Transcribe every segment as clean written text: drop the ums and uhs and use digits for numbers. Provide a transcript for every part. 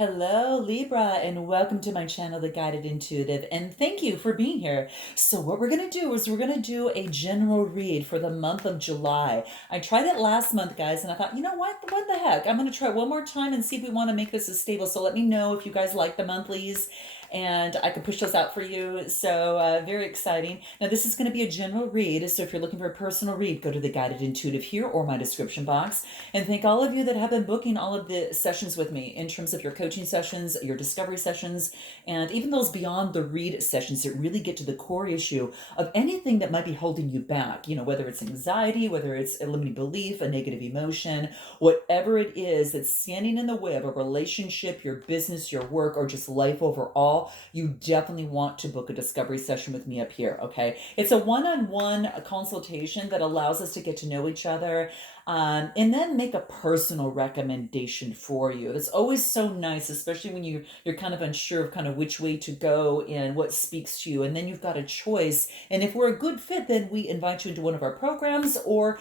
Hello, Libra, and welcome to my channel, The Guided Intuitive, and thank you for being here. So what we're going to do is we're going to do a general read for the month of July. I tried it last month, guys, and I thought, you know what the heck? I'm going to try it one more time and see if we want to make this as stable. So let me know if you guys like the monthlies, and I can push those out for you. So very exciting. Now this is going to be a general read, so if you're looking for a personal read, go to The Guided Intuitive here or my description box. And thank all of you that have been booking all of the sessions with me in terms of your coaching sessions, your discovery sessions, and even those beyond the read sessions that really get to the core issue of anything that might be holding you back. You know, whether it's anxiety, whether it's a limiting belief, a negative emotion, whatever it is that's standing in the way of a relationship, your business, your work, or just life overall, you definitely want to book a discovery session with me up here, okay? It's a one-on-one consultation that allows us to get to know each other, and then make a personal recommendation for you. It's always so nice, especially when you're kind of unsure of kind of which way to go and what speaks to you, and then you've got a choice. And if we're a good fit, then we invite you into one of our programs, or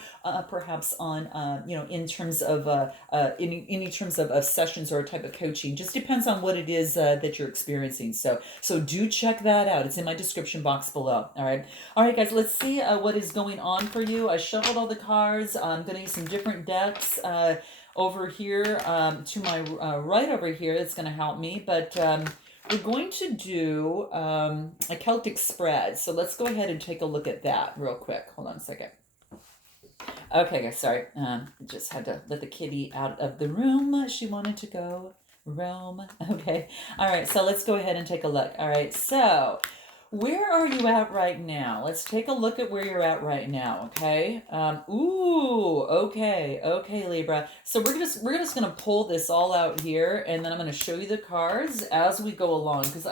perhaps on in terms of any terms of sessions or a type of coaching. Just depends on what it is that you're experiencing. So do check that out. It's in my description box below. All right, guys. Let's see what is going on for you. I shuffled all the cards. I'm going to use some different decks over here to my right over here. That's going to help me, but we're going to do a Celtic spread. So let's go ahead and take a look at that real quick. Hold on a second. Okay, guys, sorry. Just had to let the kitty out of the room. She wanted to go roam. Okay. All right, so let's go ahead and take a look. All right, so where are you at right now? Let's take a look at where you're at right now, okay? Okay, Libra. So we're just gonna pull this all out here, and then I'm gonna show you the cards as we go along, because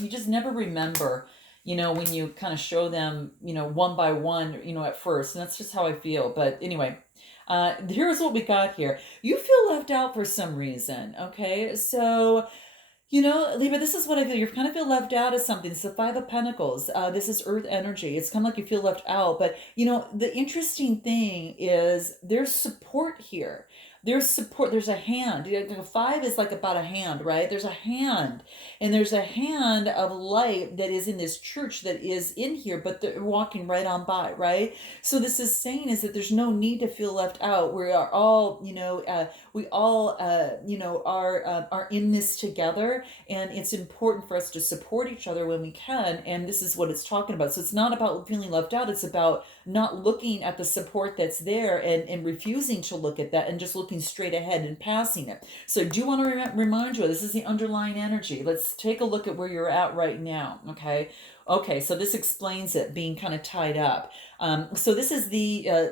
you just never remember, when you kind of show them, one by one, at first, and that's just how I feel. But anyway, here's what we got here. You feel left out for some reason, okay? So Libra, this is what I feel. You kind of feel left out of something. It's the Five of Pentacles. This is Earth energy. It's kind of like you feel left out. But, the interesting thing is there's support here. There's support. There's a hand. Five is like about a hand, right? There's a hand. And there's a hand of light that is in this church that is in here, but they're walking right on by, right? So this is saying is that there's no need to feel left out. We are all, we all, are in this together, and it's important for us to support each other when we can. And this is what it's talking about. So it's not about feeling left out. It's about not looking at the support that's there, and refusing to look at that, and just looking straight ahead and passing it. So I do want to remind you, this is the underlying energy. Let's take a look at where you're at right now. Okay, so this explains it being kind of tied up. So this is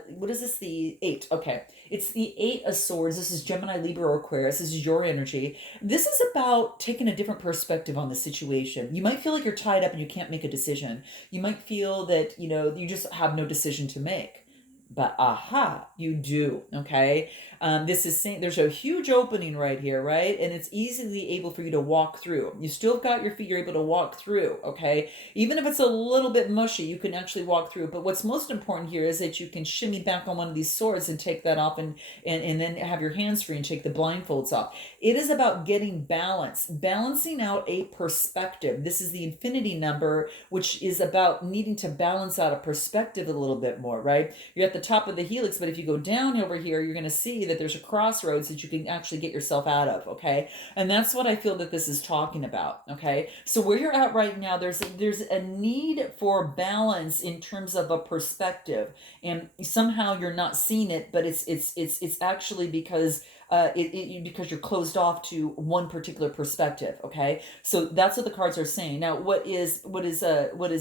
what is this? The Eight. Okay. It's the Eight of Swords. This is Gemini, Libra, or Aquarius. This is your energy. This is about taking a different perspective on the situation. You might feel like you're tied up and you can't make a decision. You might feel that, you just have no decision to make. But aha, you do, okay? This is saying there's a huge opening right here, right? And it's easily able for you to walk through. You still got your feet, you're able to walk through, okay? Even if it's a little bit mushy, you can actually walk through. But what's most important here is that you can shimmy back on one of these swords and take that off, and then have your hands free and take the blindfolds off. It is about getting balance, balancing out a perspective. This is the infinity number, which is about needing to balance out a perspective a little bit more, right? You're at the top of the helix, but if you go down over here, you're going to see that there's a crossroads that you can actually get yourself out of, okay? And that's what I feel that this is talking about, okay? So where you're at right now, there's a need for balance in terms of a perspective, and somehow you're not seeing it, but it's actually because because you're closed off to one particular perspective. Okay, so that's what the cards are saying. Now, what is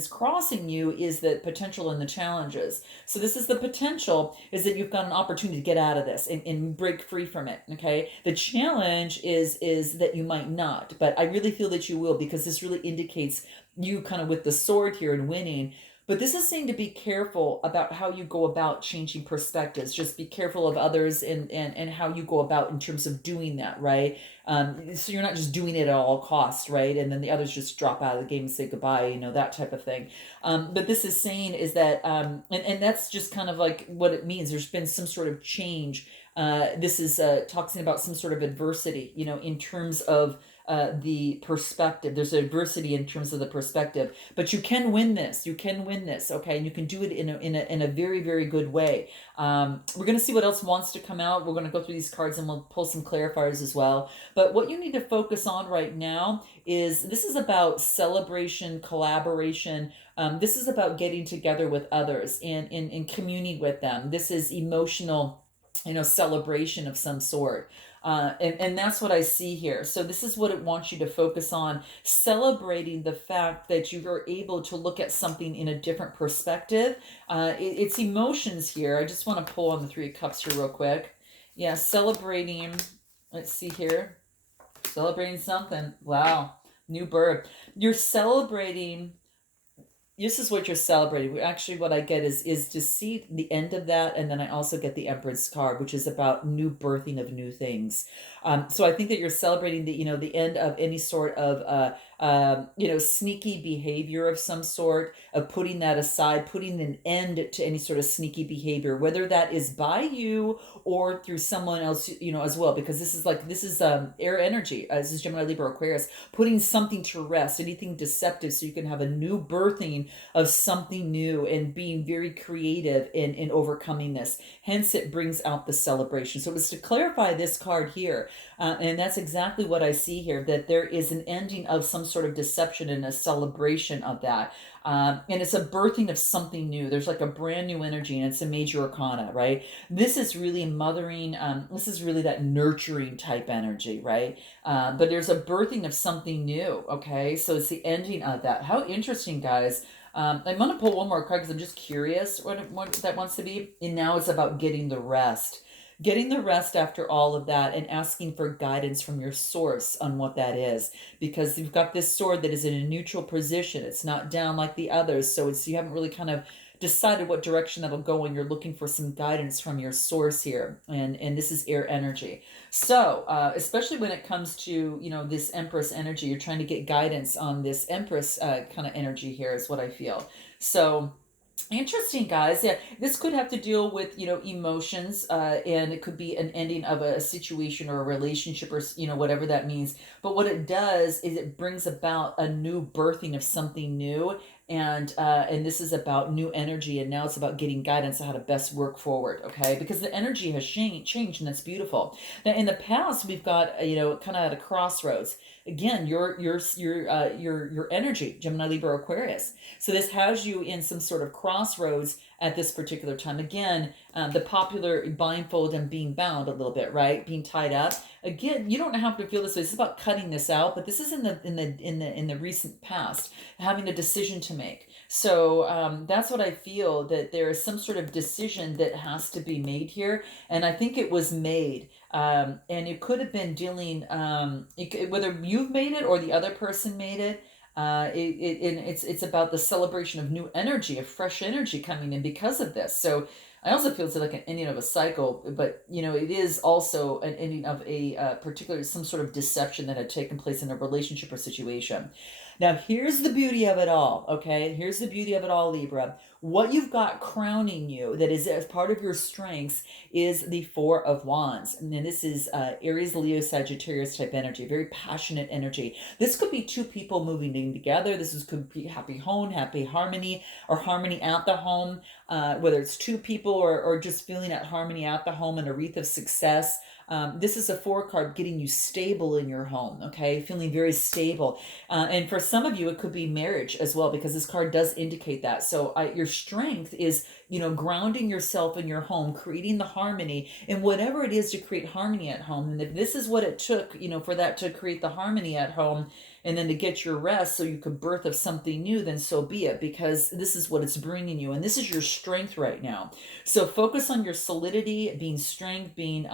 crossing you is the potential and the challenges. So this is the potential, is that you've got an opportunity to get out of this and break free from it. Okay, the challenge is that you might not, but I really feel that you will, because this really indicates you kind of with the sword here and winning. But this is saying to be careful about how you go about changing perspectives. Just be careful of others, and how you go about in terms of doing that, right? So you're not just doing it at all costs, right? And then the others just drop out of the game and say goodbye, that type of thing. But this is saying is that, and that's just kind of like what it means. There's been some sort of change This is talking about some sort of adversity, in terms of the perspective. There's adversity in terms of the perspective, but you can win this. You can win this, okay? And you can do it in a very, very good way. We're going to see what else wants to come out. We're going to go through these cards and we'll pull some clarifiers as well. But what you need to focus on right now is this is about celebration, collaboration. This is about getting together with others and communing with them. This is emotional, celebration of some sort. And that's what I see here. So this is what it wants you to focus on, celebrating the fact that you are able to look at something in a different perspective. It's emotions here. I just want to pull on the Three of Cups here real quick. Yeah, celebrating. Let's see here. Celebrating something. Wow. New birth. You're celebrating. This is what you're celebrating. Actually, what I get is to see the end of that, and then I also get the Empress card, which is about new birthing of new things. So I think that you're celebrating the end of any sort of sneaky behavior of some sort, of putting that aside, putting an end to any sort of sneaky behavior, whether that is by you or through someone else, as well, because this is air energy. This is Gemini, Libra, Aquarius, putting something to rest, anything deceptive, so you can have a new birthing of something new and being very creative in overcoming this. Hence, it brings out the celebration. So it was to clarify this card here. And that's exactly what I see here, that there is an ending of some sort of deception and a celebration of that. And it's a birthing of something new. There's like a brand new energy, and it's a major arcana, right? This is really mothering. This is really that nurturing type energy, right? But there's a birthing of something new, okay? So it's the ending of that. How interesting, guys. I'm going to pull one more card because I'm just curious what that wants to be. And now it's about getting the rest. Getting the rest after all of that and asking for guidance from your source on what that is. Because you've got this sword that is in a neutral position. It's not down like the others. So you haven't really kind of decided what direction that'll go, and you're looking for some guidance from your source here. And this is air energy. So especially when it comes to, this Empress energy, you're trying to get guidance on this Empress kind of energy here is what I feel. So interesting, guys. Yeah, this could have to deal with, emotions, and it could be an ending of a situation or a relationship, or whatever that means. But what it does is it brings about a new birthing of something new, and this is about new energy, and now it's about getting guidance on how to best work forward. Okay, because the energy has changed, and that's beautiful. Now, in the past, we've got kind of at a crossroads. Again, your energy, Gemini, Libra, Aquarius. So this has you in some sort of crossroads at this particular time. Again, the popular blindfold and being bound a little bit, right? Being tied up. Again, you don't have to feel this way. This is about cutting this out, but this is in the recent past, having a decision to make. So that's what I feel, that there is some sort of decision that has to be made here, and I think it was made. And it could have been dealing, whether you've made it or the other person made it. It's about the celebration of new energy, of fresh energy coming in because of this. So I also feel it's like an ending of a cycle, but it is also an ending of a particular, some sort of deception that had taken place in a relationship or situation. Now, here's the beauty of it all, okay? Here's the beauty of it all, Libra. What you've got crowning you, that is as part of your strengths, is the Four of Wands. And then this is Aries, Leo, Sagittarius type energy, very passionate energy. This could be two people moving in together. Could be happy home, happy harmony, or harmony at the home, whether it's two people or just feeling at harmony at the home and a wreath of success. This is a 4 card getting you stable in your home, okay? Feeling very stable. And for some of you, it could be marriage as well, because this card does indicate that. So your strength is, grounding yourself in your home, creating the harmony, and whatever it is to create harmony at home. And if this is what it took, for that to create the harmony at home, and then to get your rest so you could birth of something new, then so be it, because this is what it's bringing you, and this is your strength right now. So focus on your solidity, being strength, being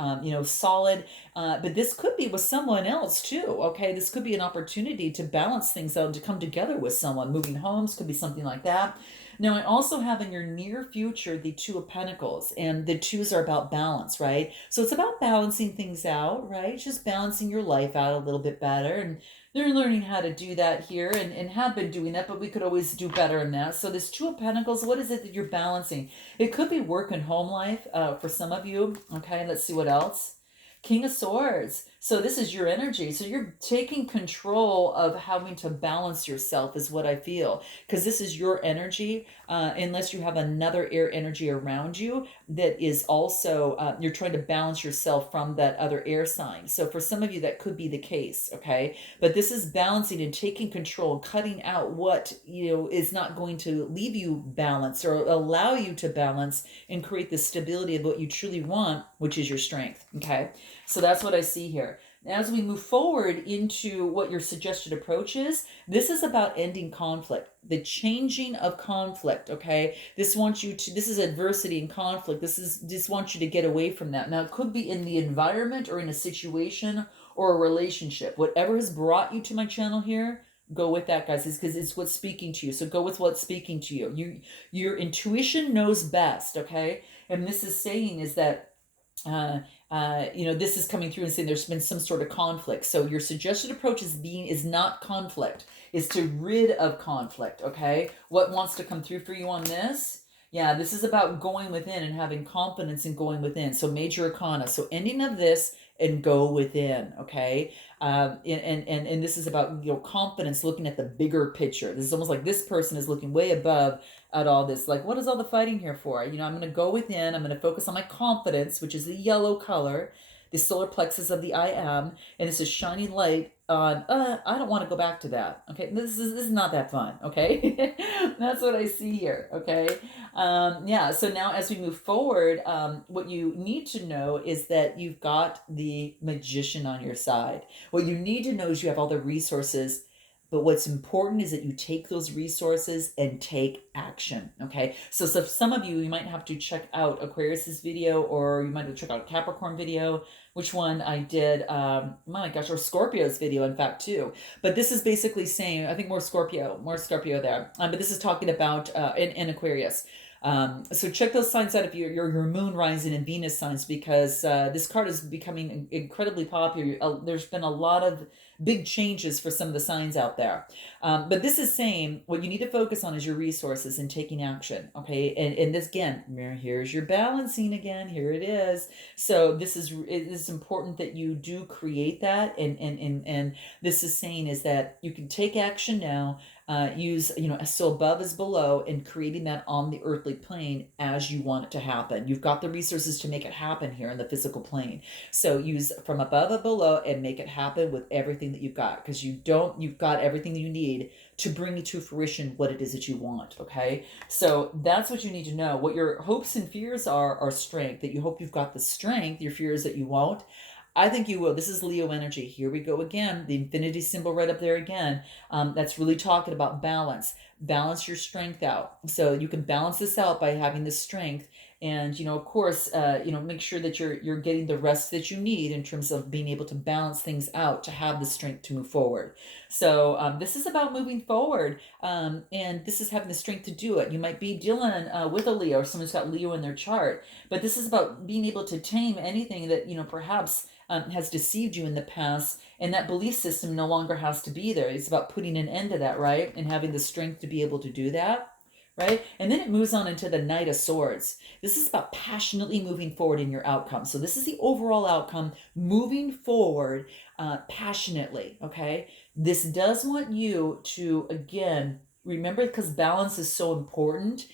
solid. But this could be with someone else too. Okay, this could be an opportunity to balance things out, to come together with someone. Moving homes could be something like that. Now, I also have in your near future the Two of Pentacles, and the twos are about balance, right? So it's about balancing things out, right? Just balancing your life out a little bit better. And they're learning how to do that here and have been doing that, but we could always do better in that. So, this Two of Pentacles, what is it that you're balancing? It could be work and home life for some of you. Okay, let's see what else. King of Swords. So this is your energy. So you're taking control of having to balance yourself is what I feel. Because this is your energy, unless you have another air energy around you that is also, you're trying to balance yourself from that other air sign. So for some of you, that could be the case, okay? But this is balancing and taking control, cutting out what, is not going to leave you balanced or allow you to balance and create the stability of what you truly want, which is your strength, okay? So that's what I see here. As we move forward into what your suggested approach is, this is about ending conflict, the changing of conflict, okay? This is adversity and conflict. This wants you to get away from that. Now, it could be in the environment or in a situation or a relationship. Whatever has brought you to my channel here, go with that, guys, because it's what's speaking to you. So go with what's speaking to you. Your intuition knows best, okay? And this is saying is that this is coming through and saying there's been some sort of conflict. So your suggested approach is not conflict, is to rid of conflict. Okay, what wants to come through for you on this? Yeah, this is about going within and having confidence in going within. So major arcana. So ending of this and go within. Okay, and this is about confidence, looking at the bigger picture. This is almost like this person is looking way above at all this, like, what is all the fighting here for? I'm going to go within, I'm going to focus on my confidence, which is the yellow color, the solar plexus of the I am, and this is shining light on, I don't want to go back to that. Okay, this is not that fun. Okay, that's what I see here. Okay, yeah. So now as we move forward, what you need to know is that you've got the magician on your side. What you need to know is you have all the resources. But what's important is that you take those resources and take action, okay? So some of you might have to check out Aquarius's video, or you might have to check out a Capricorn video, which one I did, oh my gosh, or Scorpio's video, in fact, too. But this is basically saying, I think more Scorpio there. But this is talking about in Aquarius. So check those signs out if your moon rising and Venus signs, because this card is becoming incredibly popular. There's been a lot of big changes for some of the signs out there. But this is saying what you need to focus on is your resources and taking action. Okay. And this again, here's your balancing again. Here it is. So it is important that you do create that. And this is saying is that you can take action now. Use, so above is below, and creating that on the earthly plane as you want it to happen. You've got the resources to make it happen here in the physical plane. So use from above and below and make it happen with everything that you've got, because you've got everything that you need to bring to fruition what it is that you want. Okay. So that's what you need to know. What your hopes and fears are strength, that you hope you've got the strength. Your fears that you won't. I think you will. This is Leo energy. Here we go again. The infinity symbol right up there again. That's really talking about balance. Balance your strength out. So you can balance this out by having the strength. And, of course, make sure that you're getting the rest that you need in terms of being able to balance things out, to have the strength to move forward. So this is about moving forward. And this is having the strength to do it. You might be dealing with a Leo, or someone's got Leo in their chart. But this is about being able to tame anything that, perhaps has deceived you in the past, and that belief system no longer has to be there. It's about putting an end to that, right? And having the strength to be able to do that, right? And then it moves on into the Knight of Swords. This is about passionately moving forward in your outcome. So this is the overall outcome, moving forward passionately, okay? This does want you to, again, remember, because balance is so important,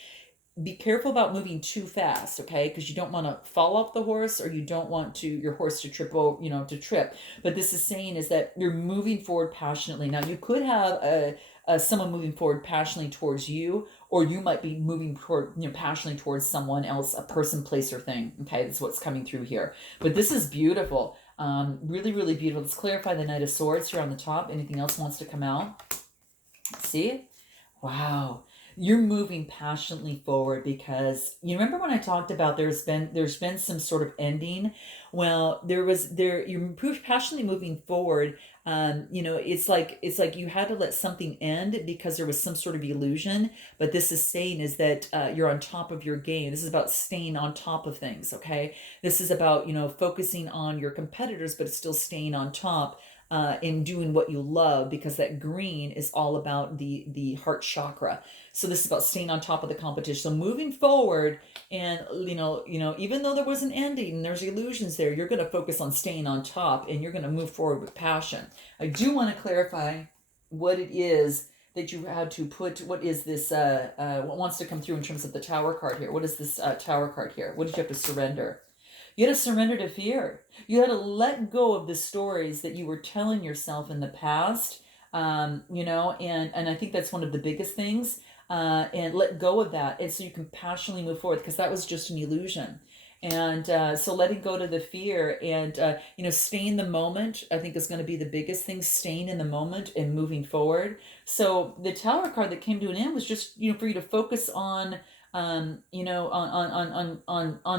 be careful about moving too fast, okay? Because you don't want to fall off the horse, or you don't want your horse to trip over, to trip. But this is saying is that you're moving forward passionately. Now, you could have someone moving forward passionately towards you, or you might be moving toward, passionately towards someone else, a person, place, or thing. Okay, that's what's coming through here. But this is beautiful. Really, really beautiful. Let's clarify the Knight of Swords here on the top. Anything else wants to come out? See? Wow. You're moving passionately forward because you remember when I talked about there's been some sort of ending. Well, you're passionately moving forward. It's like you had to let something end because there was some sort of illusion. But this is saying is that you're on top of your game. This is about staying on top of things. Okay, this is about focusing on your competitors, but still staying on top. In doing what you love, because that green is all about the heart chakra. So this is about staying on top of the competition. So moving forward, and even though there was an ending and there's illusions there, you're going to focus on staying on top, and you're going to move forward with passion. I do want to clarify what it is that you had to put. What is this? What wants to come through in terms of the Tower card here? What is this Tower card here? What did you have to surrender? You had to surrender to fear. You had to let go of the stories that you were telling yourself in the past. And I think that's one of the biggest things. And let go of that, and so you can passionately move forward, because that was just an illusion. And so letting go to the fear, and staying in the moment, I think is going to be the biggest thing. Staying in the moment and moving forward. So the Tower card that came to an end was just for you to focus on on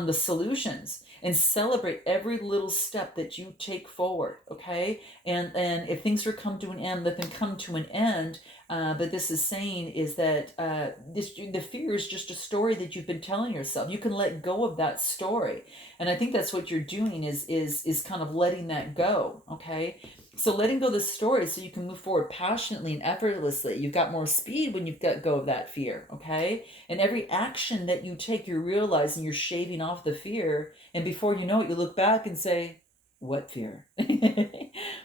the solutions, and celebrate every little step that you take forward. Okay, and if things are come to an end, let them come to an end. But this is saying is that the fear is just a story that you've been telling yourself. You can let go of that story, and I think that's what you're doing is kind of letting that go. Okay, so letting go of the story so you can move forward passionately and effortlessly. You've got more speed when you've got go of that fear. Okay, and every action that you take, you're realizing you're shaving off the fear, and before you know it, you look back and say, "What fear?"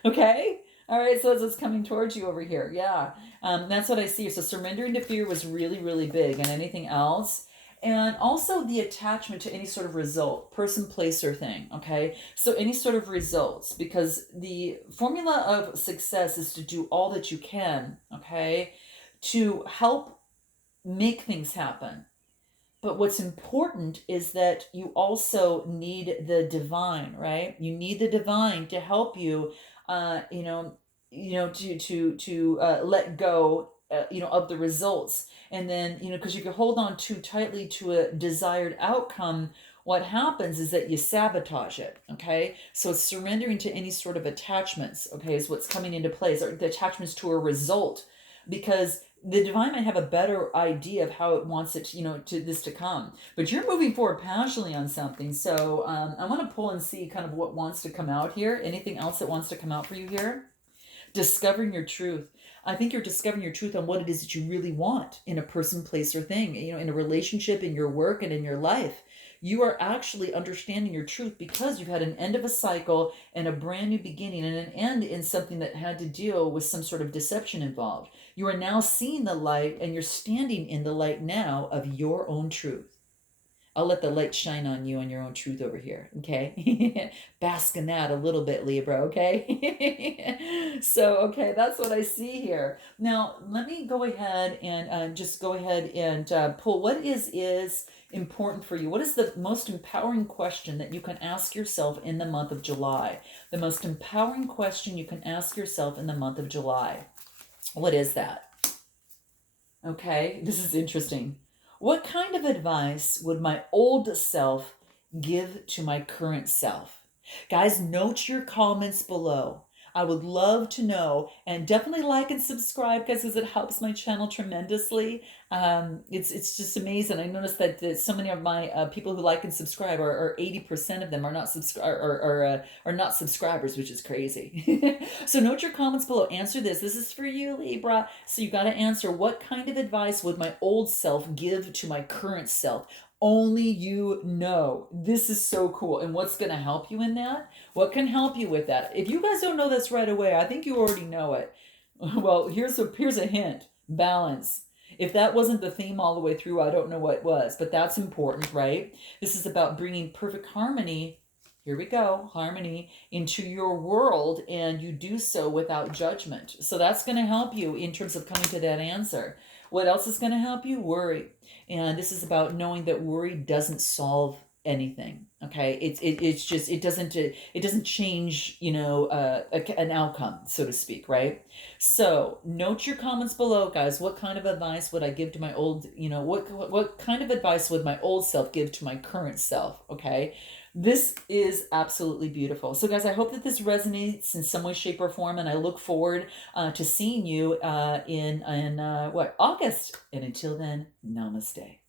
Okay. All right, so it's coming towards you over here. Yeah, that's what I see. So surrendering to fear was really, really big, and anything else. And also the attachment to any sort of result, person, place, or thing. Okay, so any sort of results, because the formula of success is to do all that you can, okay, to help make things happen. But what's important is that you also need the divine, right? You need the divine to help you, to let go, of the results. And then, because if you hold on too tightly to a desired outcome, what happens is that you sabotage it. Okay, so it's surrendering to any sort of attachments. Okay, is what's coming into play. Is the attachments to a result, because the divine might have a better idea of how it wants it, to this to come. But you're moving forward passionately on something. So I want to pull and see kind of what wants to come out here. Anything else that wants to come out for you here? Discovering your truth. I think you're discovering your truth on what it is that you really want in a person, place, or thing, in a relationship, in your work, and in your life. You are actually understanding your truth because you've had an end of a cycle and a brand new beginning, and an end in something that had to deal with some sort of deception involved. You are now seeing the light, and you're standing in the light now of your own truth. I'll let the light shine on you and your own truth over here. Okay. Bask in that a little bit, Libra. Okay. So, okay, that's what I see here. Now, let me go ahead and just go ahead and pull what is important for you. What is the most empowering question that you can ask yourself in the month of July? The most empowering question you can ask yourself in the month of July. What is that? Okay, this is interesting. What kind of advice would my old self give to my current self? Guys, note your comments below. I would love to know, and definitely like and subscribe, guys, because it helps my channel tremendously. It's just amazing. I noticed that so many of my people who like and subscribe are 80% of them are not are not subscribers, which is crazy. So note your comments below. Answer this. This is for you, Libra. So you got to answer, what kind of advice would my old self give to my current self? Only you know. This is so cool. And what's going to help you in that? What can help you with that? If you guys don't know this right away, I think you already know it. Well, here's a hint. Balance. If that wasn't the theme all the way through, I don't know what was. But that's important, right? This is about bringing perfect harmony. Here we go. Harmony into your world, and you do so without judgment. So that's going to help you in terms of coming to that answer. What else is going to help you? Worry. And this is about knowing that worry doesn't solve anything. Okay, it's just it doesn't change, an outcome, so to speak, right? So note your comments below, guys. What kind of advice would I give to my old, what kind of advice would my old self give to my current self? Okay, this is absolutely beautiful. So, guys, I hope that this resonates in some way, shape, or form, and I look forward to seeing you in what, August. And until then, namaste.